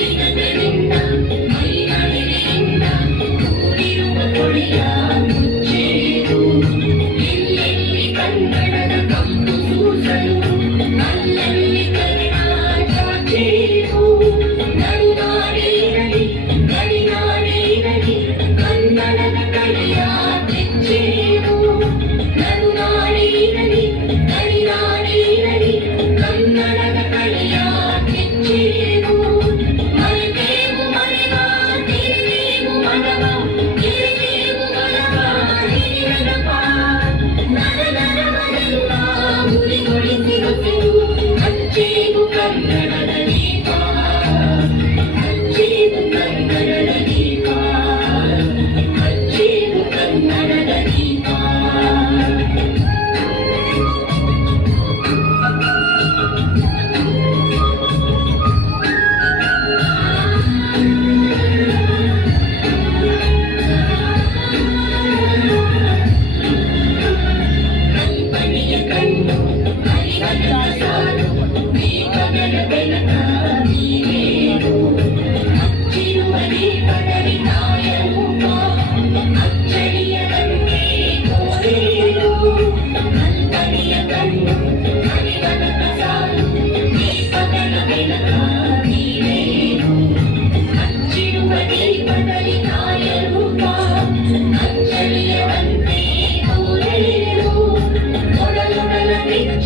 Amen.